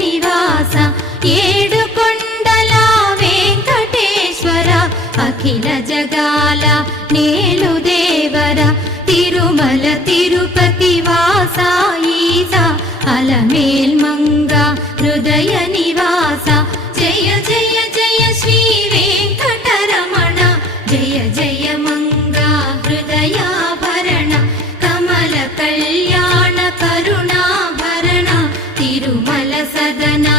నివాస ఏడుకొండల వెంకటేశ్వర అఖిల జగాల నేలు దేవర తిరుమల తిరుపతి వాస ఈస అలమేల్ మంగ హృదయ నివాస జయ జయ జయ శ్రీ వెంకటరమణ జయ జయ మంగ హృదయాభరణ కమల కళ్యాణ కరుణాభరణ తిరుమల సదనా